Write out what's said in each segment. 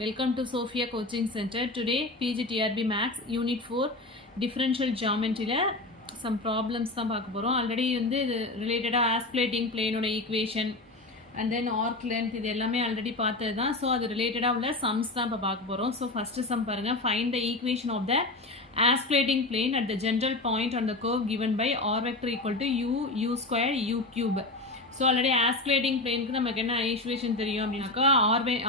Welcome to Sophia Coaching Center. Today PGTRB Max Unit 4 Differential Geometry some problems தான் பார்க்க போறோம். Already வந்து இது ரிலேட்டடா ஆஸ்பிலேட்டிங் பிளேனோட equation and then arc length இது எல்லாமே ஆல்ரெடி பார்த்தது தான். ஸோ அது ரிலேட்டடா உள்ள சம்ஸ் தான் இப்போ பார்க்க போறோம். ஸோ ஃபர்ஸ்ட் சம் பாருங்க. Find the equation of the aspirating plane at the general point on the curve given by r vector equal to u squared u cube. So already osculating பிளேனுக்கு நமக்கு என்ன equation தெரியும் அப்படின்னாக்கா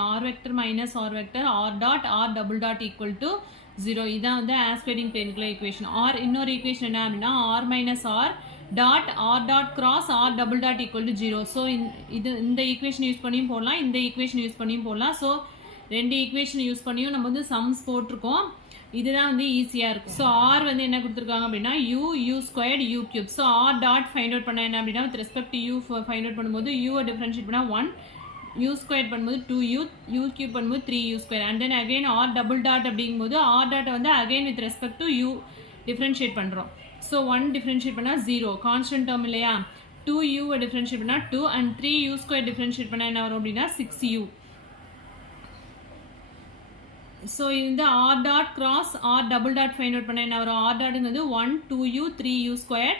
R vector minus R vector R dot R double dot equal to 0. இதான் வந்து osculating பிளேனுக்குள்ள equation. Or இன்னொரு equation என்ன அப்படின்னா R minus R dot R dot cross R double dot equal to 0. So இந்த ஈக்குவேஷன் யூஸ் பண்ணியும் போடலாம், இந்த ஈக்குவேஷன் யூஸ் பண்ணியும் போடலாம். ஸோ ரெண்டு ஈக்குவேஷன் யூஸ் பண்ணியும் நம்ம வந்து சம்ஸ் போட்டிருக்கோம். இதுதான் வந்து ஈஸியாக இருக்கும். ஸோ ஆர் வந்து என்ன கொடுத்துருக்காங்க அப்படின்னா u squared u cube. So R dot find out பண்ண என்ன அப்படின்னா with respect to u find out பண்ணும்போது யூவை டிஃபரன்ஷியேட் பண்ணால் 1, யூ ஸ்கொயர் பண்ணும்போது 2u, யூ கியூப் பண்ணும்போது 3u square. And then again r double dot அப்படிங்கும்போது ஆர் டாட்டை வந்து again with respect to u differentiate பண்ணுறோம். ஸோ 1 டிஃபரன்ஷியேட் பண்ணால் 0 கான்ஸ்டன்ட் டேர்ம் இல்லையா. 2u டிஃபரன்ஷியேட் பண்ணால் 2 அண்ட் 3u ஸ்கொயர் டிஃபரன்ஷியேட் பண்ணால் என்ன வரும் அப்படின்னா 6u. ஸோ இந்த R dot cross R double dot find out பண்ண என்ன வரும். ஆர் டாட்டுங்கிறது 1 2u 3u square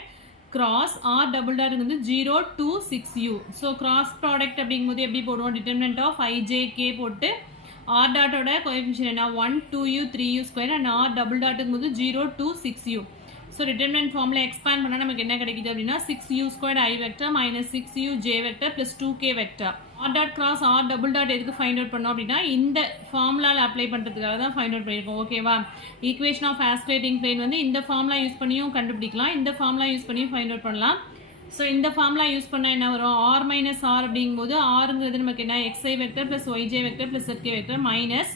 cross R double டாட்டுங்கிறது 0 2 6u. ஸோ கிராஸ் ப்ராடக்ட் அப்படிங்கும்போது எப்படி போடுவோம், டிட்டர்மினன்ட் ஆஃப் ijk போட்டு ஆர் டாட்டோட கோஎஃபிஷியன்ட் என்ன 1 2u 3u square and R double டாட்டுங்கும்போது 0 2 6u. ஸோ டிட்டர்மினன்ட் ஃபார்மில் எக்ஸ்பேண்ட் பண்ணால் நமக்கு என்ன கிடைக்குது அப்படின்னா 6u square i vector minus 6u j vector plus 2k vector. R dot cross R double dot எதுக்கு ஃபைண்ட் அவுட் பண்ணோம் அப்படின்னா இந்த ஃபார்முலாவில் அப்ளை பண்ணுறதுக்காக தான் ஃபைண்ட் அவுட் பண்ணியிருக்கோம். ஓகேவா. ஈக்குவேஷன் ஆஃப் ஆஸ்பிலேட்டிங் பிளேன் வந்து இந்த ஃபார்முலா யூஸ் பண்ணியும் கண்டுபிடிக்கலாம், இந்த ஃபார்முலா யூஸ் பண்ணியும் ஃபைண்ட் அவுட் பண்ணலாம். ஸோ இந்த ஃபார்முலா யூஸ் பண்ணால் என்ன வரும், ஆர் மைனஸ் ஆர் அப்படிங்கும்போது ஆருங்கிறது நமக்கு என்ன xi vector plus yj vector plus zk vector minus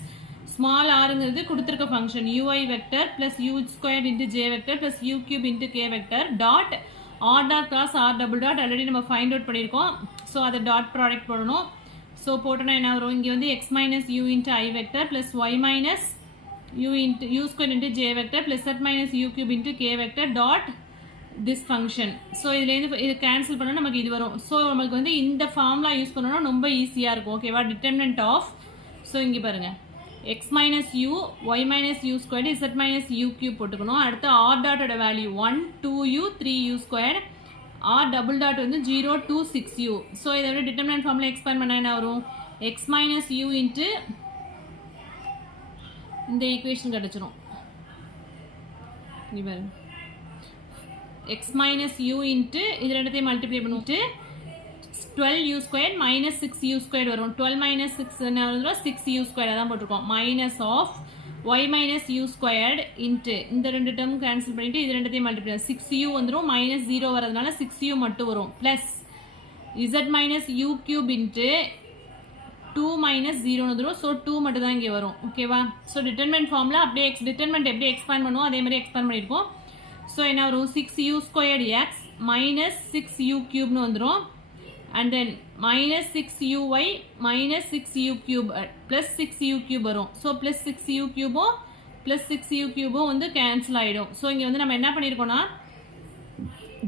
small ஆருங்கிறது கொடுத்துருக்க function ui vector plus u square into j vector plus u cube into k vector dot R dot cross R double dot already நம்ம find out பண்ணியிருக்கோம். So அதை dot product போடணும். So போட்டோன்னா என்ன வரும், இங்கே வந்து x minus u into I vector plus Y minus u square into J vector plus z minus you cube into K vector dot this function. So இதுலேருந்து இது கேன்சல் பண்ணால் நமக்கு இது வரும். ஸோ நமக்கு வந்து இந்த ஃபார்முலா யூஸ் பண்ணோன்னா ரொம்ப ஈஸியாக இருக்கும். ஓகேவா. டிட்டர்மினன்ட் ஆஃப், ஸோ இங்கே பாருங்கள் x minus u, y minus u squared, z minus u cube போட்டுக்கணும். அடுத்து r dot ஓட value 1 2u 3u squared, r double dot வந்து 0 2 6u. ஸோ இதை விட டிட்டர்மினன்ட் ஃபார்மில் எக்ஸ்பேண்ட் பண்ண என்ன வரும், x minus u இன்ட்டு இந்த ஈக்குவேஷன் கிடச்சிரும். இங்கே பாருங்க x minus u இன்ட்டு இது ரெண்டத்தையும் மல்டிப்ளை பண்ணிட்டு 12u square minus 6u square வரும். 12 மைனஸ் 6 என்ன வரும், 6u ஸ்கொயர் அதான் போட்டிருக்கோம். Minus of y minus u squared into இந்த ரெண்டு டேர்ம் கேன்சல் பண்ணிட்டு இது ரெண்டத்தையும் மல்டிப்ளை 6u வந்துடும். மைனஸ் 0 வரதுனால 6u மட்டும் வரும். Plus z minus u cube into 2 minus 0 வந்துடும். ஸோ 2 மட்டும் தான் இங்கே வரும். ஓகேவா. ஸோ டிட்டர்மெண்ட் ஃபார்மில் அப்படியே டிட்டர்மெண்ட் எப்படி எக்ஸ்பேண்ட் பண்ணுவோம் அதே மாதிரி எக்ஸ்பேண்ட் பண்ணியிருக்கோம். ஸோ என்ன வரும், 6u squared X minus 6u கியூப்னு வந்துடும். and then minus 6uy minus 6u cube plus 6u cube வரும். So plus 6u cube plus 6u cube வந்து கேன்சல் ஆகிடும். ஸோ இங்கே வந்து நம்ம என்ன பண்ணியிருக்கோம்னா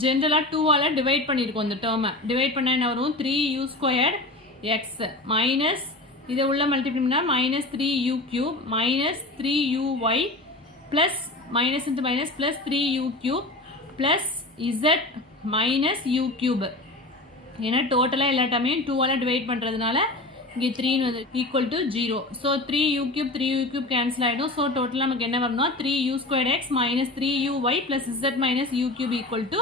ஜென்ரலாக 2ஆல் டிவைட் பண்ணியிருக்கோம். இந்த டேர்மை டிவைட் பண்ணால் என்ன வரும், 3u ஸ்கொயர்ட் எக்ஸ் மைனஸ் இதை உள்ள மல்டிப்ளை பண்ணால் minus 3u cube minus 3uy plus minus into minus plus 3u cube plus z minus u cube. ஏன்னா டோட்டலாக எல்லா டைமையும் 2ஆல் டிவைட் பண்ணுறதுனால இங்கே 3 வந்து equal to 0. So 3u cube cancel ஆகிடும். ஸோ டோட்டலாக நமக்கு என்ன வரணும்னா 3u square X minus 3uy plus z minus u cube equal to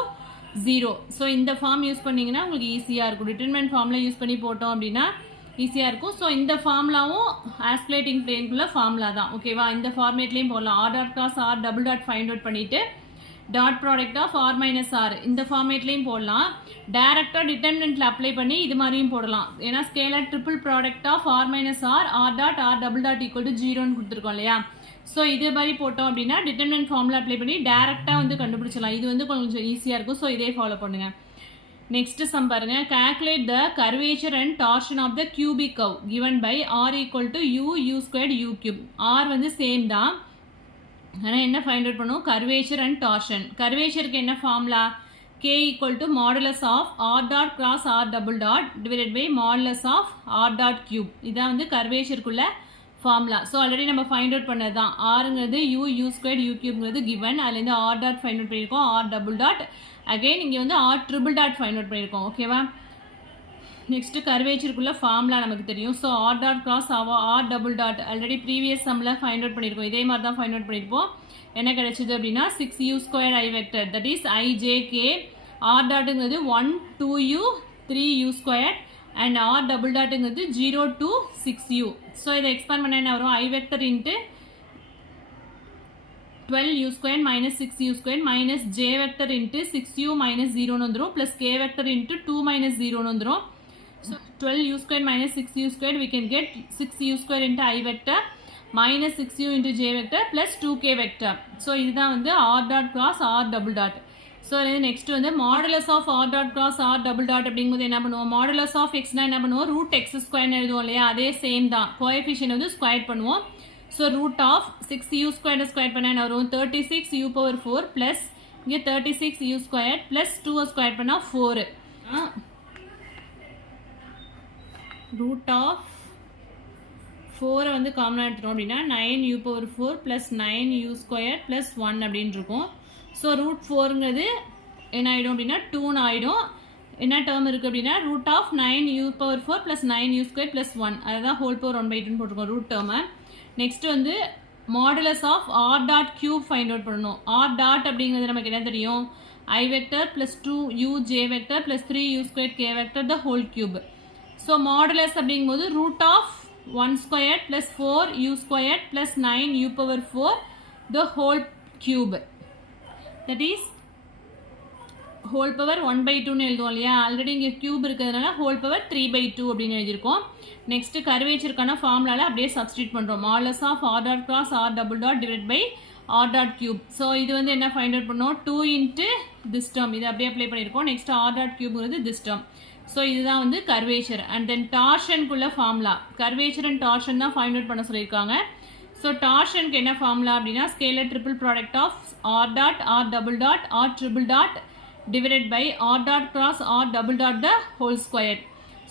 0. So இந்த ஃபார்ம் யூஸ் பண்ணிங்கன்னா உங்களுக்கு ஈஸியாக இருக்கும். டிட்டர்மெண்ட் ஃபார்மில் யூஸ் பண்ணி போட்டோம் அப்படின்னா ஈஸியாக இருக்கும். ஸோ இந்த ஃபார்முலாவும் ஆஸ்பிலேட்டிங் பிளேனுக்குள்ள ஃபார்முலா தான். ஓகேவா. இந்த ஃபார்மேட்லேயும் போடலாம். R dot cross R double dot find out பண்ணிவிட்டு dot product of R minus R இந்த ஃபார்மேட்லேயும் போடலாம். டேரெக்டாக டிட்டர்மினன்ட்டில் அப்ளை பண்ணி இது மாதிரியும் போடலாம். ஏன்னா scalar triple product of R minus R dot R double dot equal to 0ன்னு கொடுத்துருக்கோம் இல்லையா. ஸோ இது மாதிரி போட்டோம் அப்படின்னா டிட்டர்மினன்ட் ஃபார்மில் அப்ளை பண்ணி டேரெக்டாக வந்து கண்டுபிடிச்சலாம். இது வந்து கொஞ்சம் ஈஸியாக இருக்கும். ஸோ இதே ஃபாலோ பண்ணுங்க. நெக்ஸ்ட் சம் பாருங்க. Calculate the curvature and torsion of the cubic curve given by r equal to u squared u cube. r வந்து சேம் தான், ஆனால் என்ன ஃபைண்ட் அவுட் பண்ணுவோம், கர்வேச்சர் அண்ட் டார்ஷன். கர்வேச்சருக்கு என்ன formula, k equal to modulus of r dot cross r double dot divided by modulus of r dot cube. இதான் வந்து கர்வேச்சருக்குள்ள ஃபார்முலா. ஸோ ஆல்ரெடி நம்ம ஃபைண்ட் அவுட் பண்ணது தான். ஆருங்கிறது u ஸ்கொயர் u கியூப்ங்கிறது கிவன். அதுலேருந்து ஆர் டாட் ஃபைண்ட் அவுட் பண்ணியிருக்கோம். ஆர் டபுள் டாட் அகெயின் இங்கே வந்து R triple dot find out பண்ணியிருக்கோம். ஓகேவா? நெக்ஸ்ட்டு கர்வேச்சருக்குள்ள ஃபார்முலா நமக்கு தெரியும். So R dot cross R double dot already previous சம்மில் ஃபைண்ட் அவுட் பண்ணியிருக்கோம். இதே மாதிரி தான் ஃபைண்ட் அவுட் பண்ணியிருப்போம். என்ன கிடைச்சிது அப்படின்னா 6u square I vector that is ijk. R டாட்டுங்கிறது 1 2u 3u square and R double டாட்டுங்கிறது 0 to 6u. ஸோ இதை எக்ஸ்பேண்ட் பண்ண என்ன வரும்? I vector into 12u square minus 6u square minus j vector into 6u minus 0னு வந்துடும் plus k vector into 2 minus 0னு வந்துடும். So 12u square minus 6u square we can get 6u square into I vector minus 6u into j vector plus 2k vector. So இதுதான் வந்து r dot cross r double dot. So next வந்து modulus of r dot cross r double dot அப்படிங்கும்போது என்ன பண்ணுவோம்? modulus of x என்ன பண்ணுவோம்? root x square எழுதுவோம் இல்லையா? அதே சேம் தான். கோஎஃபிஷியன்ட் வந்து ஸ்கொயர் பண்ணுவோம். So root of 6u square square பண்ணா என்ன வரும்? 36u power 4 plus இங்கே 36u square plus 2 ஸ்கொயர் பண்ணா 4. root of 4 வந்து காமனாக எடுத்துட்டோம் அப்படின்னா 9u power 4 plus 9u square plus 1 அப்படின்னு இருக்கும். ஸோ root 4ங்கிறது என்ன ஆகிடும் அப்படின்னா 2ன்னு ஆகிடும். என்ன டேர்ம் இருக்குது அப்படின்னா root of 9u power 4 plus 9u square plus 1 அதுதான் whole power 1/2 போட்டிருக்கோம் ரூட் டேர்மை. நெக்ஸ்ட் வந்து modulus of R dot cube find out பண்ணணும். ஆர் டாட் அப்படிங்கிறது நமக்கு என்ன தெரியும்? I vector plus 2u j vector plus 3u square k vector the whole cube. So modulus அப்படிங்கும்போது root of 1 squared plus 4u squared plus 9u power 4 the whole cube. That is whole power 1/2ன்னு எழுதுவோம் இல்லையா? Already இங்கே cube இருக்கிறதுனால whole power 3/2 அப்படின்னு எழுதியிருக்கோம். Next கர்வேச்சருக்கான ஃபார்முலாவில் அப்படியே substitute பண்ணுறோம். Modulus of R dot cross R double dot divide by R dot cube. So இது வந்து என்ன ஃபைண்ட் அவுட் பண்ணோம்? 2 இன்ட்டு திஸ் டேர்ம் இது அப்படியே அப்ளை பண்ணியிருக்கோம். நெக்ஸ்ட் ஆர் டாட் கியூப்ங்கிறது திஸ் டேர்ம். ஸோ இதுதான் வந்து கர்வேச்சர். அண்ட் தென் டார்ஷனுக்குள்ள ஃபார்முலா கர்வேச்சர் அண்ட் டார்ஷன் தான் ஃபைண்ட் அவுட் பண்ண சொல்லியிருக்காங்க. ஸோ டார்ஷனுக்கு என்ன ஃபார்முலா அப்படின்னா scalar triple product of R dot R double dot R triple dot divided by R dot cross R double dot the whole square.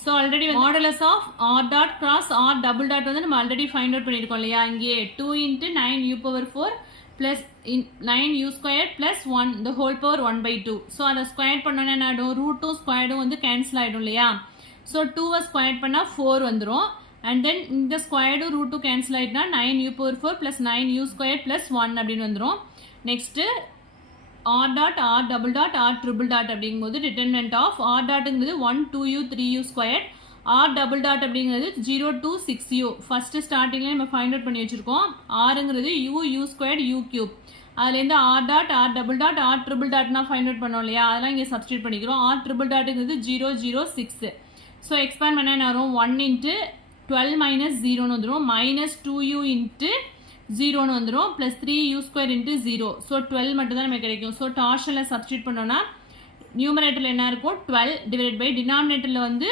So already modulus of R dot cross R double dot வந்து நம்ம already find out பண்ணியிருக்கோம் இல்லையா? இங்கே 2 into 9u power 4 plus 9u square plus 1 the whole power 1/2. So அதை square பண்ணோன்னா என்ன ஆகிடும்? ரூட்டும் ஸ்கொயர்டும் வந்து கேன்சல் ஆகிடும் இல்லையா? ஸோ 2வை ஸ்கொயர் பண்ணால் 4 வந்துடும். அண்ட் தென் இந்த ஸ்கொயர்டும் ரூட்டும் cancel ஆகிட்டுனா 9u power 4 plus 9u square plus 1 அப்படின்னு வந்துடும். Next R dot R double dot R triple dot அப்படிங்கும்போது டிட்டர்மினன்ட் ஆஃப் ஆர் டாட்டுங்கிறது 1 2u 3u square R double dot அப்படிங்கிறது 0 to 6u. ஃபஸ்ட்டு ஸ்டார்டிங்கில் நம்ம ஃபைண்ட் அவுட் பண்ணி வச்சுருக்கோம். ஆருங்கிறது u ஸ்கொயர் u கியூப். அதுலேருந்து R dot R double dot R triple டாட்னா ஃபைண்ட் அவுட் பண்ணோம் இல்லையா? அதெல்லாம் இங்கே சப்ஸ்டியூட் பண்ணிக்கிறோம். ஆர் ட்ரிபிள் டாட்டுங்கிறது 0 0 6. ஸோ எக்ஸ்பேண்ட் பண்ண என்ன வரும்? 1 இன்ட்டு 12 மைனஸ் 0ன்னு வந்துடும். மைனஸ் 2u இன்ட்டு 0ன்னு வந்துடும். Plus 3u square into 0. So 12 மட்டும் தான் நமக்கு கிடைக்கும். ஸோ டார்ஷனில் சப்ஸ்டியூட் பண்ணோன்னா நியூமரேட்டரில் என்ன இருக்கும்? 12 டிவைட் பை டினாமினேட்டரில் வந்து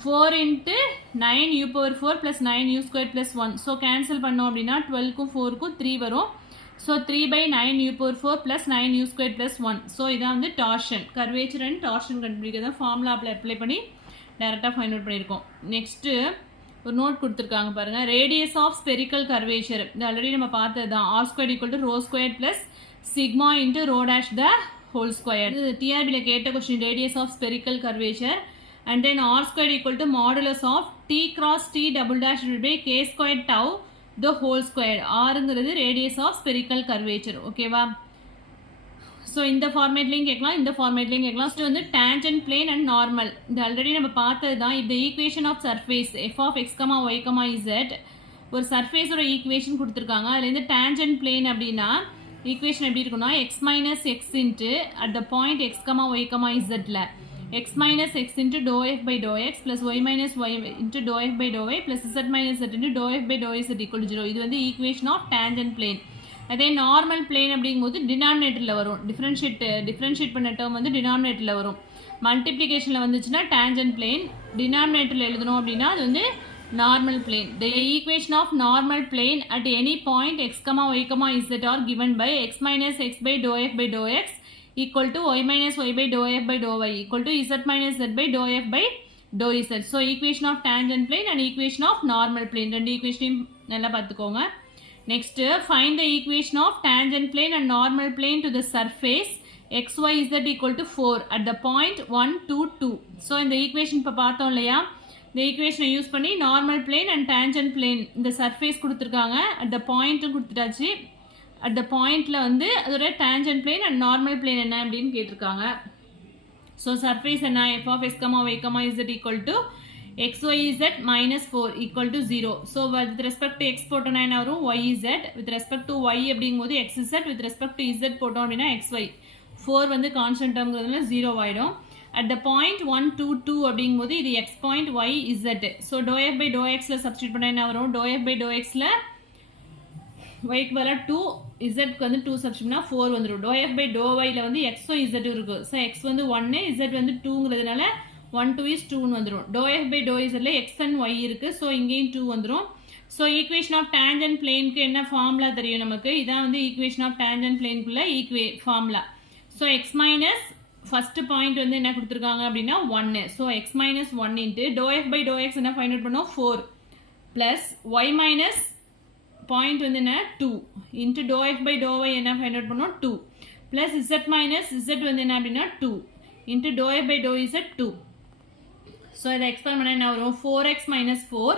4 into 9u power 4 plus 9u square plus 1. So cancel பண்ணோம் அப்படின்னா 12க்கும் 4க்கும் 3 வரும். So 3/9u power 4 plus 9u square plus 1. So இதான் வந்து டார்ஷன். கர்வேச்சர் அண்ட் டார்ஷன் கண்டுபிடிக்கிறத ஃபார்முலா அப்ளை பண்ணி டேரெக்டாக ஃபைண்ட் அவுட் பண்ணியிருக்கோம். நெக்ஸ்ட்டு ஒரு நோட் கொடுத்துருக்காங்க பாருங்கள். ரேடியஸ் ஆஃப் ஸ்பெரிக்கல் கர்வேச்சர் இது ஆல்ரெடி நம்ம பார்த்தது தான். R square equal to rho square plus sigma into rho dash the whole square. இது டிஆர்பியில் கேட்ட question. Radius of spherical curvature and then r square equal to modulus of t cross t double dash divided by k square tau the whole square. rங்கிறது radius of spherical curvature. ஓகேவா? So இந்த ஃபார்மேட்லையும் கேட்கலாம், இந்த ஃபார்மேட்லையும் கேட்கலாம். First வந்து tangent plane and normal. இது already நம்ம பார்த்தது தான். இந்த equation of surface f of x, y, z ஒரு சர்ஃபேஸோட ஈக்குவேஷன் கொடுத்துருக்காங்க. அதுலேருந்து tangent plane அப்படின்னா ஈக்குவேஷன் எப்படி இருக்குன்னா x minus x into at the point x, y, zல x minus x into dou f by dou x plus y minus y into dou f by dou y plus z minus z into dou f by dou z equal to 0. இது வந்து equation of tangent plane. அதே normal plane அப்படிங்கும்போது டினாமினேட்டரில் வரும். Differentiate பண்ண term வந்து டினாமினேட்டரில் வரும். மல்டிப்ளிகேஷனில் வந்துச்சுன்னா tangent plane. டினாமினேட்டரில் எழுதணும் அப்படின்னா அது வந்து normal plane. The equation of normal plane at any point x, y, z are given by x minus x by dou f by dou x equal to y minus y by dou f by dou y equal to z minus z by dou f by dou z. So equation of tangent plane and equation of normal plane ரெண்டு ஈக்குவேஷனையும் நல்லா பார்த்துக்கோங்க. Next find the equation of tangent plane and normal plane to the surface xyz equal to 4 at the point 1 2 2. So இந்த equation இப்போ பார்த்தோம் இல்லையா, இந்த ஈக்குவேஷனை யூஸ் பண்ணி normal plane and tangent plane இந்த சர்ஃபேஸ் கொடுத்துருக்காங்க, அட் த பாயிண்ட்டும் கொடுத்துட்டாச்சு. அட் த பாயிண்டில் வந்து அதோட tangent plane and normal plane என்ன அப்படின்னு கேட்டிருக்காங்க. ஸோ சர்ஃபேஸ் என்ன, f of x, y, z equal to xyz minus 4 equal to 0. So with respect to x போட்டோம்னா என்ன வரும், yz, with respect to y அப்படிங்கும்போது xz, with respect to z போட்டோம் அப்படின்னா xy. 4 வந்து கான்ஸ்டன்ட் டேர்ம்ங்கிறதுனால 0 ஆகிடும். அட் த பாயிண்ட் 1 2 2 அப்படிங்கும்போது இது x point y z. So dou f by dou xல சப்ஸ்டியூட் பண்ண என்ன வரும், dou f by dou xல yக்கு பதிலாக 2, zக்கு வந்து 2 சப்ஸ்டியூட் பண்ணால் 4 வந்துடும். dou f by dou yல வந்து xம் z இருக்குது. ஸோ x வந்து 1, z வந்து 2ங்கிறதுனால 1 2 is 2ன்னு வந்துடும். dou f by dou zல x and y இருக்குது. ஸோ இங்கேயும் 2 வந்துடும். ஸோ ஈக்குவேஷன் ஆஃப் டேஞ்சன்ட் பிளேனுக்கு என்ன ஃபார்முலா தெரியும் நமக்கு, இதான் வந்து ஈக்குவேஷன் ஆஃப் டேஞ்சன்ட் பிளேனுக்குள்ள formula. So X minus first point வந்து என்ன கொடுத்துருக்காங்க அப்படின்னா 1. So X minus 1 into to F by dou X என்ன ஃபைண்ட் அவுட் பண்ணோம் 4 ப்ளஸ் ஒய் மைனஸ் பாயிண்ட் வந்து என்ன 2 into to F by dou Y என்ன ஃபைண்ட் அவுட் பண்ணோம் 2 ப்ளஸ் இசட் மைனஸ் இசட் வந்து என்ன அப்படின்னா 2 இன்ட்டு டோ எஃப் பை டோ இசட் 2. ஸோ இதை எக்ஸ்பேண்ட் பண்ணால் என்ன வரும் 4x minus 4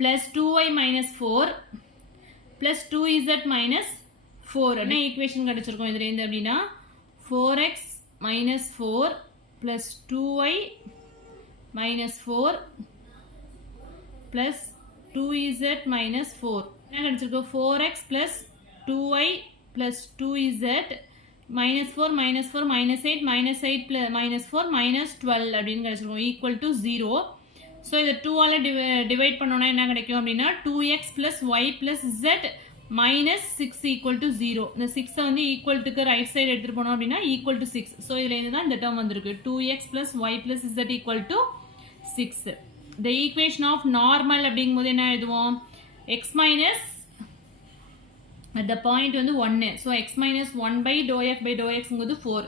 plus 2y minus 4 plus 2z minus 4 என்ன ஈக்குவேஷன் கிடச்சிருக்கோம் இதுலேருந்து அப்படின்னா 4x minus 4 plus 2y minus 4 plus 2z minus 4 என்ன கிடைச்சிருக்கும் 4x plus 2y plus 2z minus 4 minus 4 minus 8 minus 8 plus minus 4 minus 12 அப்படின்னு கிடைச்சிருக்கும் equal to 0. ஸோ இதை 2ஆல் divide பண்ணோன்னா என்ன கிடைக்கும் அப்படின்னா 2x plus y plus z minus 6 equal to 0. இந்த 6 வந்து equal to ரைட் சைடு எடுத்துகிட்டு போனோம் அப்படின்னா equal to 6. ஸோ இதில் தான் இந்த டேர்ம் வந்திருக்கு 2x plus y plus z equal to 6. the equation of normal அப்படிங்கும்போது என்ன எழுதுவோம் x minus at the point வந்து 1. So x minus 1 by dou f by dou x ங்கிறது 4.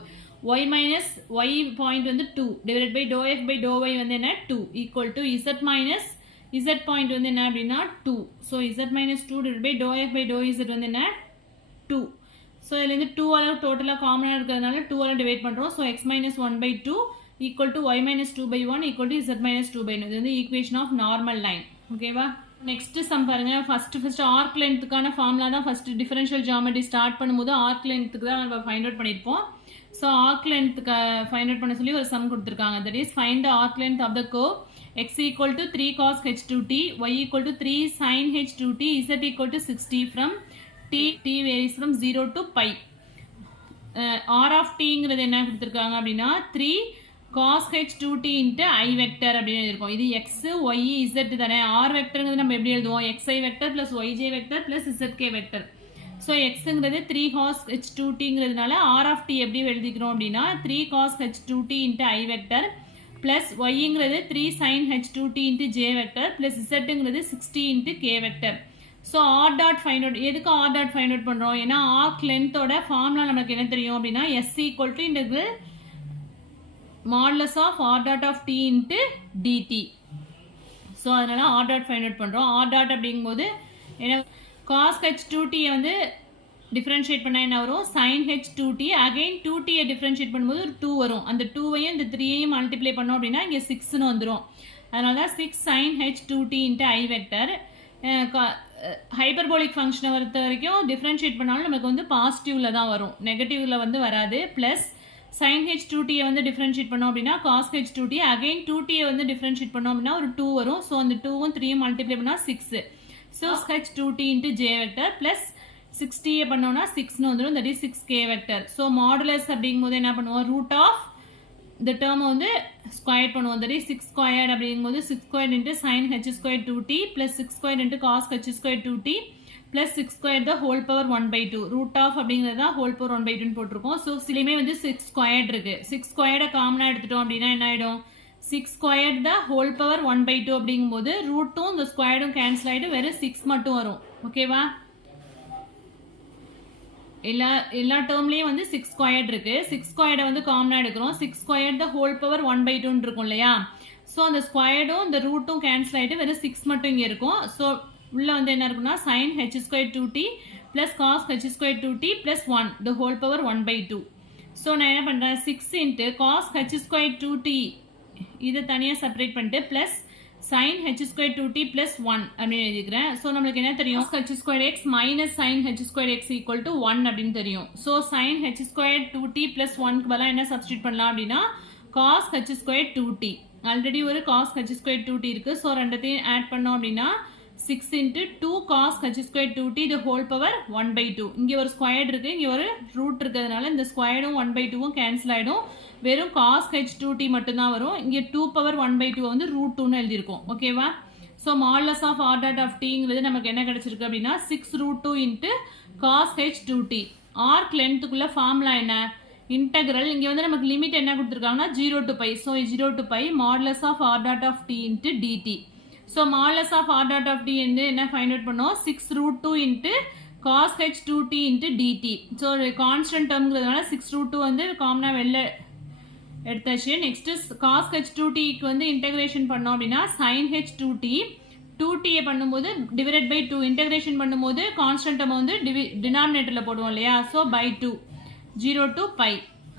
y minus y point வந்து 2 divided by dou f by dou y வந்து என்ன 2 equal to z minus z point வந்து என்ன அப்படின்னா 2. So z minus 2 divide by two F by two z வந்து என்ன 2. So இதுலேருந்து 2ஆல் டோட்டலாக காமனாக இருக்கிறதுனால 2ஆல் டிவைட் பண்ணுறோம். So x minus 1 by 2 equal to y minus 2 by 1 equal to z minus 2 by 1. இது வந்து ஈக்குவேஷன் ஆஃப் நார்மல் லைன். ஓகேவா, நெக்ஸ்ட்டு சம் பாருங்கள். ஃபஸ்ட்டு ஆர்க் லென்த்துக்கான ஃபார்முலா தான் ஃபஸ்ட்டு டிஃபரன்ஷியல் ஜியாமெட்ரி ஸ்டார்ட் பண்ணும்போது ஆர்க் லென்த்துக்கு தான் நம்ம ஃபைண்ட் அவுட் பண்ணியிருப்போம். ஸோ ஆர்க் லென்த்துக்கு ஃபைண்ட் அவுட் பண்ண சொல்லி ஒரு சம் கொடுத்துருக்காங்க. That is find the arc length of the curve x equal to 3 cos h2t, y equal to 3 sin h2t, z equal to 60 from t varies from 0 to pi. r of t ங்கிறது என்ன கொடுத்துருக்காங்க அப்படின்னா 3 cos h2t into i vector அப்படின்னு எழுதிருக்கோம். இது x, y, z தானே. r வெக்டருங்கிறது நம்ம எப்படி எழுதுவோம் xi vector plus yj vector plus zk வெக்டர். ஸோ எக்ஸுங்கிறது 3 cos h2tங்கிறதுனால r of t எப்படி எழுதிக்கிறோம் அப்படின்னா 3 cos h2t into i vector plus yங்கிறது 3 sin h2t into j vector plus zங்கிறது 60 into k vector. So r dot find out எதுக்கு r dot find out பண்ணுறோம், ஏன்னா arc lengthோட formula நமக்கு என்ன தெரியும் அப்படின்னா s equal to integral modulus of r dot of t into dt. So அதனால r dot find out பண்ணுறோம். r dot அப்படிங்கும்போது ஏன்னா cos h2t வந்து டிஃப்ரென்ஷியேட் பண்ணால் என்ன வரும் sin h2t again 2t differentiate பண்ணும்போது ஒரு 2 வரும். அந்த 2வையும் இந்த 3ஐயும் மல்டிப்ளை பண்ணோம் அப்படின்னா இங்கே 6ன்னு வந்துடும். அதனால தான் 6 sin h2t into i vector. Hyperbolic ஃபங்க்ஷனை பொறுத்த வரைக்கும் டிஃப்ரென்ஷியேட் பண்ணாலும் நமக்கு வந்து பாசிட்டிவில் தான் வரும், நெகட்டிவில் வந்து வராது. ப்ளஸ் sin h2t வந்து டிஃப்ரென்ஷியேட் பண்ணோம் அப்படின்னா cos h2t அகைன் 2t வந்து டிஃப்ரென்ஷியேட் பண்ணோம் அப்படின்னா ஒரு 2 வரும். ஸோ அந்த 2வும் 3யும் மல்டிப்ளை பண்ணால் 6. So h2t into j vector plus 60 பண்ணோம்னா 6ன்னு வந்துடும். That is 6k vector. So modulus அப்படிங்கும்போது என்ன பண்ணுவோம் ரூட் ஆஃப் இந்த டேர்மை வந்து ஸ்கொயர் பண்ணுவோம். தட் இஸ் 6 ஸ்கொயர்ட் அப்படிங்கும்போது 6 squared into sin h square 2t plus 6 squared into cos h square 2t plus 6 square the whole power 1/2. Root of அப்படிங்கிறது தான் ஹோல் பவர் 1/2ன்னு போட்டிருக்கோம். ஸோ சிலையுமே வந்து 6 ஸ்கொயர்ட் இருக்கு. 6 ஸ்கொயர்டை காமனாக எடுத்துட்டோம் அப்படின்னா என்ன ஆகிடும் 6 ஸ்கொயர்ட் த ஹோல் பவர் 1/2 அப்படிங்கும்போது ரூட்டும் இந்த ஸ்கொயர்டும் கேன்சல் ஆகிட்டு வெறும் 6 மட்டும் வரும். ஓகேவா, எல்லா டேர்ம்லேயும் வந்து 6 ஸ்கொயர்ட் இருக்கு. 6 ஸ்கொயர்டை வந்து காமனாக எடுக்கிறோம். 6 ஸ்கொயர்ட் த ஹோல் பவர் 1/2 இருக்கும் இல்லையா. ஸோ அந்த ஸ்கொயர்டும் இந்த ரூட்டும் கேன்சல் ஆகிட்டு வெறும் 6 மட்டும் இங்கே இருக்கும். ஸோ உள்ள வந்து என்ன இருக்குன்னா sin h square 2t plus cos h square 2t plus 1 the whole power 1 by 2. So நான் என்ன பண்ணுறேன் 6 into cos h square 2t இதை தனியாக செப்பரேட் பண்ணிட்டு plus sin h square 2t plus 1 அப்படின்னு எழுதிக்கிறேன். ஸோ நம்மளுக்கு என்ன தெரியும் h square x minus sin h square x equal to 1 அப்படின்னு தெரியும். So sin h square 2t plus 1க்கு பதிலாக என்ன சப்ஸ்டியூட் பண்ணலாம் அப்படின்னா cos h square 2t. Already ஒரு cos h square 2t இருக்கு. ஸோ ரெண்டத்தையும் ஆட் பண்ணோம் அப்படின்னா 6 into 2 cos h square 2t the whole power 1 by 2. இங்கே ஒரு ஸ்கொயர்ட் இருக்கு, இங்கே ஒரு ரூட் இருக்கிறதுனால இந்த ஸ்கொயர்டும் 1 by 2வும் கேன்சல் ஆகிடும். வெறும் cos h 2t மட்டும்தான் வரும். இங்கே 2 power 1 by 2 வந்து ரூட் 2ன்னு எழுதியிருக்கோம். ஓகேவா? So modulus of r dot of tங்கிறது நமக்கு என்ன கிடைச்சிருக்கு அப்படின்னா 6 root 2 into cos h 2t. Arc லென்த்துக்குள்ள ஃபார்முலா என்ன? இன்டெக்ரல். இங்கே வந்து நமக்கு லிமிட் என்ன கொடுத்துருக்காங்கன்னா 0 to pi. So 0 to pi modulus of r dot of t into dt. So modulus of r dot of t என்ன ஃபைண்ட் அவுட் பண்ணோம் 6 root 2 into cos h 2t into dt. So constant டேர்ம்ங்கிறதுனால 6 root 2 வந்து காமனாக வெளில எடுத்தாச்சு. Next cos h 2tக்கு வந்து integration பண்ணோம் அப்படின்னா sin h 2t 2tயை பண்ணும்போது டிவைடட் பை 2 இன்டெகிரேஷன் பண்ணும்போது கான்ஸ்டன்ட் டேர்ம் வந்து டினாமினேட்டரில் போடுவோம் இல்லையா? So by 2 0 to pi.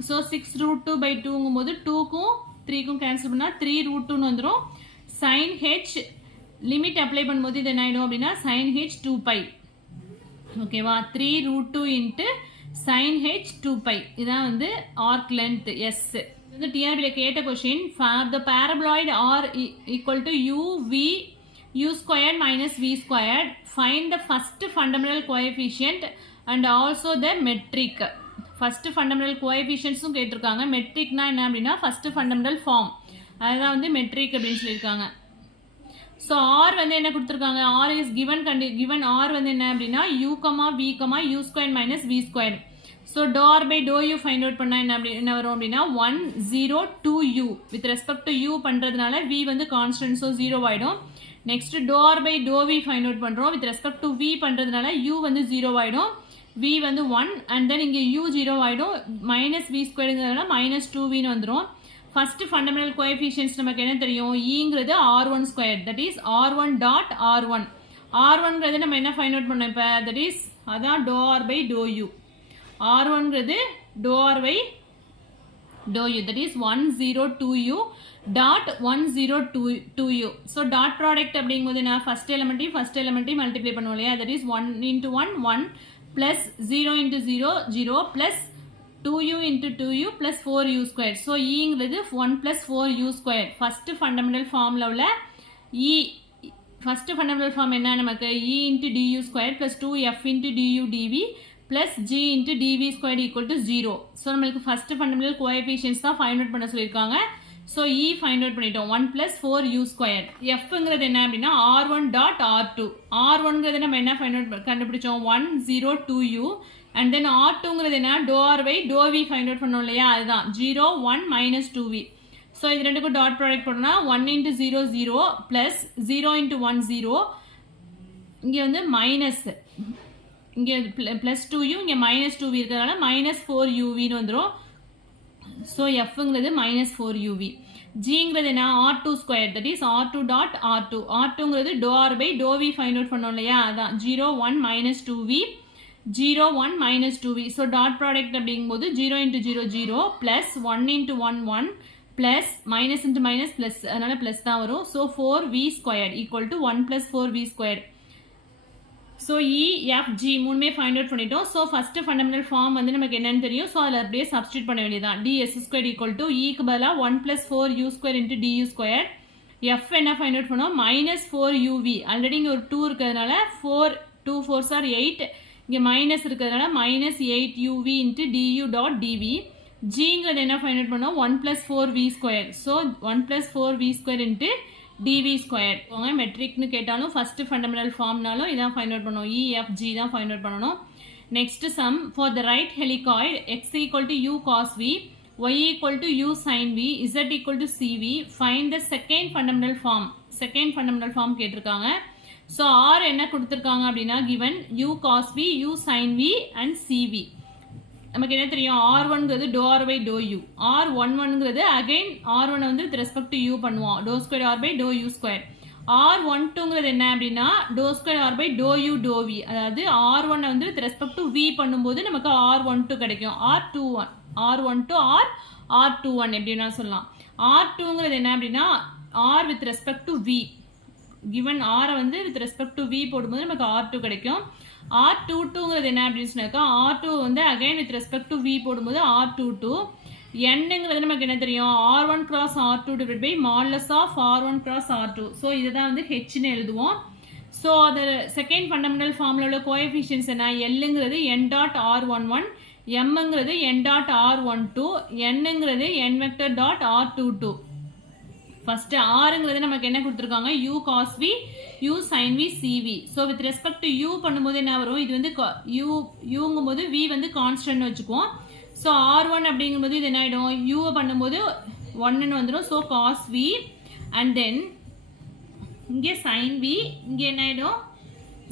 So 6 root 2 by 2ங்கும் போது 2க்கும் 3க்கும் கேன்சல் பண்ணால் 3 root 2ன்னு வந்துடும். sin h லிமிட் அப்ளை பண்ணும்போது இது என்ன ஆகிடும் அப்படின்னா sin h 2 pi. ஓகேவா? 3 root 2 into sin h 2 pi. இதான் வந்து ஆர்க் லென்த் எஸ். வந்து டிஆர்பியில் கேட்ட question for the paraboloid R equal to u v u squared minus v squared find the first fundamental coefficient and also the metric. First fundamental கோஎஃபிஷியன்ட்ஸும் கேட்டிருக்காங்க. மெட்ரிக்னா என்ன அப்படின்னா ஃபர்ஸ்ட் ஃபண்டமெண்டல் ஃபார்ம், அதுதான் வந்து மெட்ரிக் அப்படின்னு சொல்லியிருக்காங்க. ஸோ ஆர் வந்து என்ன கொடுத்துருக்காங்க? ஆர் இஸ் கிவன் ஆர் வந்து என்ன அப்படின்னா u, v, u squared minus v squared. So டோ R by to u find out பண்ணால் என்ன வரும் அப்படின்னா 1 0 2u. With respect to u பண்ணுறதுனால v வந்து கான்ஸ்டன்ட், ஸோ 0 ஆகிடும். நெக்ஸ்ட் டோ ஆர் பை டோ வி ஃபைண்ட் அவுட் பண்ணுறோம். வித் ரெஸ்பெக்ட் டு v பண்ணுறதுனால u வந்து 0 ஆகிடும், v வந்து 1 அண்ட் தென் இங்கே u 0 ஆகிடும். மைனஸ் v ஸ்கொயருங்கிறதுனால மைனஸ் 2vன்னு வந்துடும். ஃபர்ஸ்ட் ஃபண்டமெண்டல் கோஎஃபிஷியன்ட்ஸ் நமக்கு என்ன தெரியும்? ஈங்கிறது r1 square, that is r1 dot r1. r1ங்கிறது நம்ம என்ன ஃபைண்ட் அவுட் பண்ணோம் இப்போ? தட் இஸ் அதான் dou R by to u. r1ங்கிறது dou R by to u, that is 1 0 2u dot 1 0 2u. So dot product அப்படிங்கும்போது நான் ஃபர்ஸ்ட் எலிமெண்ட்டையும் மல்டிப்ளை பண்ணுவோம் இல்லையா? That is 1 into 1 1 plus 0 into 0 0 plus 2u into 2u plus 4u squared. So ங்கிறது 1 plus 4u squared. First fundamental formula உள்ள first fundamental form என்ன நமக்கு? e into du squared plus 2f into du dv plus g into dv squared equal to 0. So நம்மளுக்கு first fundamental coefficients தான் find out பண்ண சொல்லியிருக்காங்க. So e find out பண்ணிட்டோம் 1 plus 4u squared. fங்கிறது என்ன அப்படின்னா r1 dot r2. r1ங்கிறது நம்ம என்ன find out கண்டுபிடிச்சோம்? 1 0 2u and then r2ங்கிறது என்ன? டோ R by to v find out பண்ணோம் இல்லையா? அதுதான் 0 1 minus 2v. ஸோ இது ரெண்டுக்கும் டாட் ப்ராடக்ட் போட்டோம்னா 1 into 0 0 plus 0 into 1 0. இங்கே வந்து மைனஸ், இங்கே ப்ளஸ் 2u, இங்கே மைனஸ் 2v இருக்கிறதுனால மைனஸ் 4uvன்னு வந்துடும். So எஃப்ங்கிறது minus 4uv. ஜிங்கிறது என்ன? r2 square, that is r2 dot r2. r2ங்கிறது dou R by to v find out பண்ணோம் இல்லையா? அதான் 0 1 minus 2v 0 1 minus 2v. So dot product அப்படிங்கும்போது 0 into 0 0 plus 1 into 1 1 plus minus into minus plus, அதனால plus தான் வரும். So 4v squared equal to 1 plus 4v squared. So E, F, G மூணுமே find out பண்ணிட்டோம். So first fundamental form வந்து நமக்கு என்னன்னு தெரியும். ஸோ அதில் அப்படியே சப்ஸ்டியூட் பண்ண வேண்டியதான். ds ஸ்கொயர் ஈக்குவல் டு ஈக்கு பதிலாக 1 plus 4u square into du square. F என்ன ஃபைண்ட் அவுட் பண்ணோம்? Minus 4uv. ஆல்ரெடி இங்கே ஒரு 2 இருக்கிறதுனால 4 2 4s are 8. இங்கே மைனஸ் இருக்கிறதுனால minus 8uv into du dot dv. ஜிங்கிறது என்ன ஃபைண்ட் அவுட் பண்ணோம்? 1 plus 4v square. So 1 plus 4v square into dv square. மெட்ரிக்னு கேட்டாலும் ஃபர்ஸ்ட் ஃபண்டமெண்டல் ஃபார்ம்னாலும் இதான் ஃபைண்ட் அவுட் பண்ணணும். E, F, G தான் ஃபைண்ட் அவுட் பண்ணணும். Next sum for the right helicoid x equal to u cos v, y equal to u sin v, z equal to cv. Find the second fundamental form. Second fundamental form கேட்டிருக்காங்க. So r என்ன கொடுத்துருக்காங்க அப்படின்னா given u cos v, u sin v and cv. நமக்கு என்ன தெரியும்? r1ங்கிறது dou R by to u. r11ங்கிறது again r1 வந்து வித் ரெஸ்பெக்ட் டு u பண்ணுவோம். Dou square R by to u square. R12ங்கிறது என்ன அப்படின்னா dou square R by to u dou V, அதாவது R1 வந்து வித் ரெஸ்பெக்ட் டு V பண்ணும்போது நமக்கு R12 கிடைக்கும். R12 ஆர் R21 எப்படின்னா சொல்லலாம். R2ங்கிறது என்ன அப்படின்னா R with respect to V, given R வந்து வித் ரெஸ்பெக்ட் டு V போடும்போது நமக்கு R2 கிடைக்கும். R22ங்கிறது என்ன அப்படின்னு சொன்னாக்கா R2 வந்து again with respect to V போடும்போது R22. Nங்கிறது நமக்கு என்ன தெரியும், R1 cross R2 divided by modulus of R1 cross R2. So இதுதான் வந்து Hன்னு எழுதுவோம். ஸோ அது செகண்ட் ஃபண்டமெண்டல் ஃபார்முலாவோட கோஎஃபிஷியன்ஸ் என்ன, Lங்கிறது n டாட் R11, Mங்கிறது n டாட் R12, Nங்கிறது n vector dot R22. First Rங்கிறது நமக்கு என்ன கொடுத்துருக்காங்க, U cos V, U sin V, CV. So with respect to U பண்ணும்போது என்ன வரும், இது வந்து Uங்கும் போது V வந்து கான்ஸ்டன்ட் வச்சுக்குவோம். ஸோ R1 அப்படிங்கும்போது இது என்ன ஆகிடும், யூவை பண்ணும்போது 1ன்னு வந்துடும். So cos V and then இங்கே சைன் V, இங்கே என்ன ஆகிடும்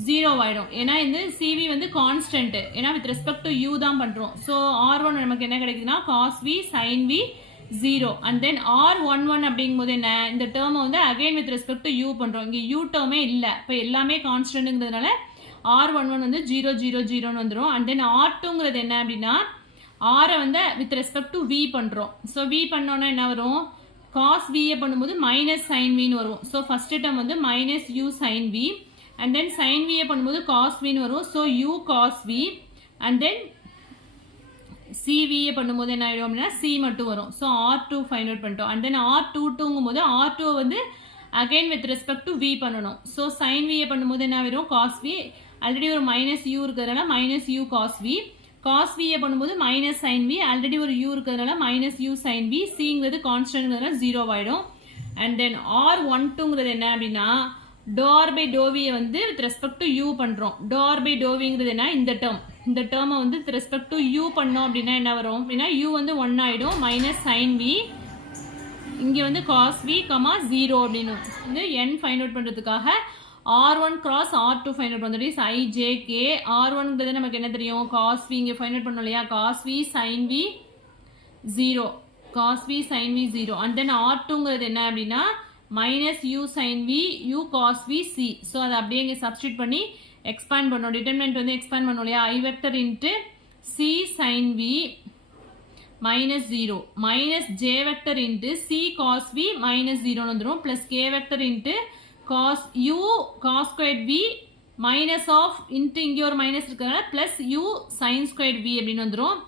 0 ஆகிடும். ஏன்னா இந்த CV வந்து கான்ஸ்டன்ட்டு, ஏன்னா வித் ரெஸ்பெக்ட் டு U தான் பண்ணுறோம். ஸோ R1 நமக்கு என்ன கிடைக்குதுன்னா cos V sine V 0 and then R11 அப்படிங்கும்போது என்ன, இந்த டேர்மை வந்து again with respect to U பண்ணுறோம். இங்கே U டேர்மே இல்லை, இப்போ எல்லாமே கான்ஸ்டன்ட்டுங்கிறதுனால R11 வந்து 0 0 0ன்னு வந்துடும். அண்ட் தென் R2ங்கிறது என்ன அப்படின்னா ஆரை வந்து வித் ரெஸ்பெக்ட் டு V பண்ணுறோம். ஸோ V பண்ணோன்னா என்ன வரும், காஸ் Vயை பண்ணும்போது மைனஸ் சைன் Vன்னு வரும். ஸோ ஃபர்ஸ்ட் டேர்ம் வந்து minus U sine V and then sine Vயை பண்ணும்போது காஸ் Vன்னு வரும். So U cos V and then CVயை பண்ணும்போது என்ன ஆகிடும் அப்படின்னா C மட்டும் வரும். ஸோ R2 ஃபைண்ட் அவுட் பண்ணிட்டோம். அண்ட் தென் R22ங்கும் போது R2 வந்து again with respect to V பண்ணணும். ஸோ சைன் Vயை பண்ணும்போது என்ன வரும், காஸ் V, ஆல்ரெடி ஒரு மைனஸ் U இருக்கிறதுனால minus U cos V, cos Vயை பண்ணும்போது மைனஸ் சைன் V, ஆல்ரெடி ஒரு U இருக்கிறதுனால மைனஸ் U சைன் V, Cங்கிறது கான்ஸ்டன்ட்ங்கிறதுனால 0 ஆகிடும். அண்ட் தென் R12ங்கிறது என்ன அப்படின்னா டோ ஆர் பை டோ வியை வந்து வித் ரெஸ்பெக்ட் டு U பண்ணுறோம். டோ ஆர் பை டோ விங்கிறது என்ன, இந்த டேர்மை வந்து வித் ரெஸ்பெக்ட் டு U பண்ணோம் அப்படின்னா என்ன வரும் அப்படின்னா U வந்து 1 ஆகிடும், மைனஸ் சைன் V, இங்கே வந்து காஸ் V 0 அப்படின்னு வந்து n ஃபைண்ட் அவுட் பண்ணுறதுக்காக R1 cross R2 find out பண்ணுறது இஸ் IJK. R1ங்கிறது நமக்கு என்ன தெரியும், காஸ் V இங்கே ஃபைண்ட் அவுட் பண்ணோம் இல்லையா, cos V sine V 0, cos V sine V 0 and then R2ங்கிறது என்ன அப்படின்னா minus U sine V, U cos V C. So அதை அப்படியே இங்கே சப்ஸ்டியூட் பண்ணி எக்ஸ்பேண்ட் பண்ணோம், டிட்டர்மினன்ட் வந்து எக்ஸ்பேண்ட் பண்ணோம் இல்லையா, I vector into C sine V minus 0 minus J vector into C cos V minus 0ன்னு வந்துடும், plus K vector into cos U cos squared V minus of into இங்கே ஒரு minus இருக்கிறதுனால plus U sin squared V அப்படின்னு வந்துடும்.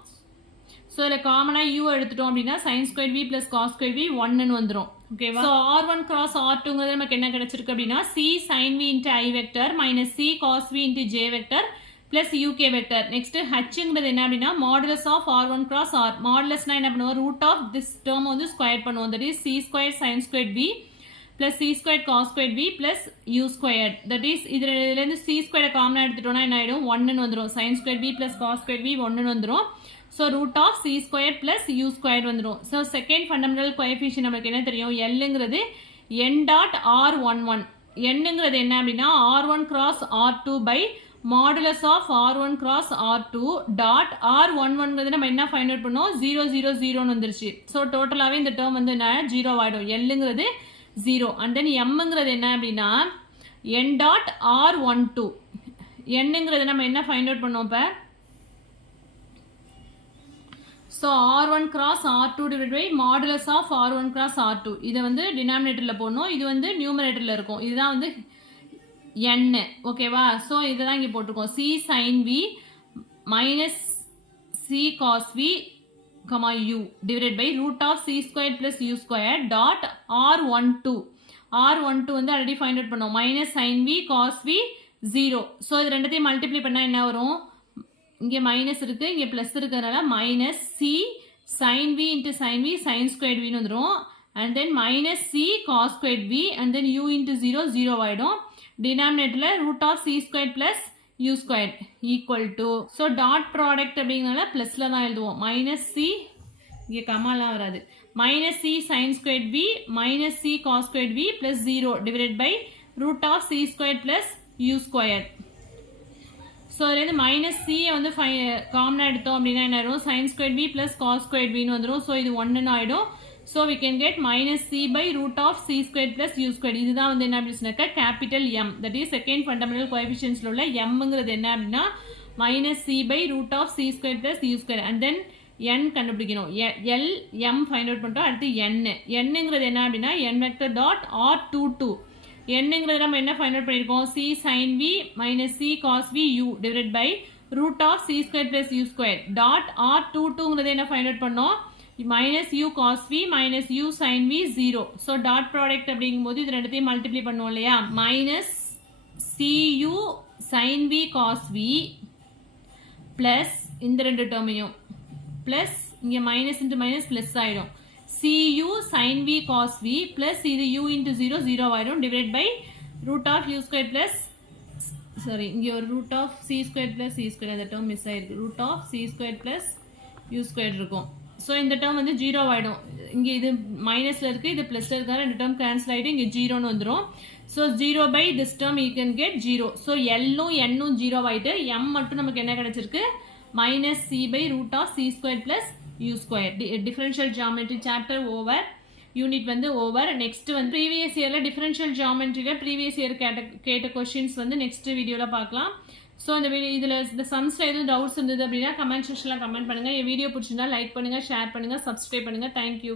So இதில் காமனாக U எடுத்துட்டோம் அப்படின்னா sin squared V plus cos squared V 1ன்னு வந்துடும். ஓகேவா, ஸோ R1 cross R2ங்கிறது நமக்கு என்ன கிடைச்சிருக்கு அப்படின்னா C sin V into I vector minus C cos V into J vector plus UK vector. Next Hங்கிறது என்ன அப்படின்னா modulus of R1 cross R. மாடுலஸ்னா என்ன பண்ணுவோம், ரூட் ஆஃப் திஸ் டேர்ம் வந்து ஸ்கொயர் பண்ணுவோம், that is C square sin squared V plus C squared cos squared V plus U squared. That is இதிலிருந்து C squared காமனாக எடுத்துட்டோம்னா என்ன ஆகிடும், 1ன்னு வந்துடும், sin squared V plus cos squared V 1ன்னு வந்துடும். So root of C squared plus U squared வந்துடும். So second fundamental coefficient நமக்கு என்ன தெரியும், Lங்கிறது n டாட் R11. Nங்கிறது என்ன அப்படின்னா R1 cross R2 by modulus of R1 cross R2 dot R11ங்கிறது நம்ம என்ன ஃபைண்ட் அவுட் பண்ணோம், 0 0 0ன்னு வந்துருச்சு. ஸோ டோட்டலாகவே இந்த டேர்ம் வந்து என்ன 0 ஆகிடும். Lங்கிறது 0 அண்ட் தென் Mங்கிறது என்ன அப்படின்னா n டாட் R12. Nங்கிறது நம்ம என்ன ஃபைண்ட் அவுட் பண்ணோம் இப்போ, so R1 cross R2 divided by modulus of R1 cross R2. இதை வந்து டினாமினேட்டரில் போடணும், இது வந்து நியூமரேட்டரில் இருக்கும், இதுதான் வந்து n. ஓகேவா, ஸோ இதை தான் இங்கே போட்டிருக்கோம், C sin V minus C cos V U divided by root of C squared plus U squared dot R12. R12 வந்து already find out பண்ணோம், minus sin V cos V 0. So இது ரெண்டத்தையும் multiply பண்ணால் என்ன வரும், இங்கே மைனஸ் இருக்குது இங்கே plus இருக்கிறதுனால minus C sin V into sin V sin squared Vன்னு வந்துடும். And then minus C cos squared V and then U into 0 0 ஆகிடும். டினாமினேட்டரில் root of C squared plus U squared equal to, so dot product அப்படிங்கிறதுனால ப்ளஸில் தான் எழுதுவோம், minus C, இங்கே கமாலாம் வராது, minus C sin squared V minus C cos squared V plus 0 divided by root of C squared plus U squared. So அதுலேருந்து minus சியை வந்து காமனாக எடுத்தோம் அப்படின்னா என்ன ஆகிடும், sin squared V plus cos squared Vன்னு வந்துடும். ஸோ இது 1ன்னு ஆகிடும். So we can get minus c by root of c squared plus u squared. இதுதான் வந்து என்ன அப்படின்னாக்கா capital m, that is second fundamental கோஎஃபிஷியன்ட்ஸில் உள்ள mங்கிறது என்ன அப்படின்னா minus c by root of c squared plus u squared and then n கண்டுபிடிக்கணும். l m ஃபைண்ட் அவுட் பண்ணிட்டோம். அடுத்து nங்கிறது என்ன அப்படின்னா n வெக்டர் டாட் r22. nங்கிறது நம்ம என்ன ஃபைண்ட் அவுட் பண்ணியிருக்கோம், c sin v minus c cos v u divided by root of c squared plus u squared dot r22ங்கிறது என்ன ஃபைண்ட் அவுட் பண்ணோம், minus u cos v minus u sin v 0. So dot product அப்படிங்கும்போது இது ரெண்டுத்தையும் multiply பண்ணுவோம் இல்லையா, minus cu sin v cos v plus இந்த ரெண்டு டேர்மையும் பிளஸ் இங்கே மைனஸ் இன்ட்டு மைனஸ் பிளஸ் ஆகிடும், cu sin v cos v plus இது u இன்ட்டு 0 0 ஆகிடும் divide by root of u square plus sorry இங்கே ஒரு root of c square plus c square அந்த டேர்ம் மிஸ் ஆகிருக்கு, root of c square plus u square இருக்கும். So இந்த term வந்து 0 ஆகிடும், இங்கே இது மைனஸில் இருக்குது இது ப்ளஸில் இருக்கா, ரெண்டு டேர்ம் கேன்சல் ஆகிட்டு இங்கே 0ன்னு வந்துடும். So 0 by this term you can get 0. So எல்லும் என்னும் 0 ஆகிட்டு m மட்டும் நமக்கு என்ன கிடச்சிருக்கு, minus c by root of c square plus u square. Differential geometry chapter over, unit வந்து ஓவர். நெக்ஸ்ட் வந்து ப்ரீவியஸ் இயரில் டிஃபரன்ஷியல் ஜியாமெட்ரியில் ப்ரீவியஸ் இயர் கேட்ட கொஸ்டின்ஸ் வந்து நெக்ஸ்ட் வீடியோவில் பார்க்கலாம். ஸோ இந்த வீடியோ இதில் இந்த சம்ஸில் எதுவும் டவுட்ஸ் இருந்தது அப்படின்னா கமெண்ட் செக்ஷனில் கமெண்ட் பண்ணுங்கள். என் வீடியோ பிடிச்சிருந்தா லைக் பண்ணுங்கள், ஷேர் பண்ணுங்கள், சப்ஸ்கிரைப் பண்ணுங்கள். தேங்க்யூ.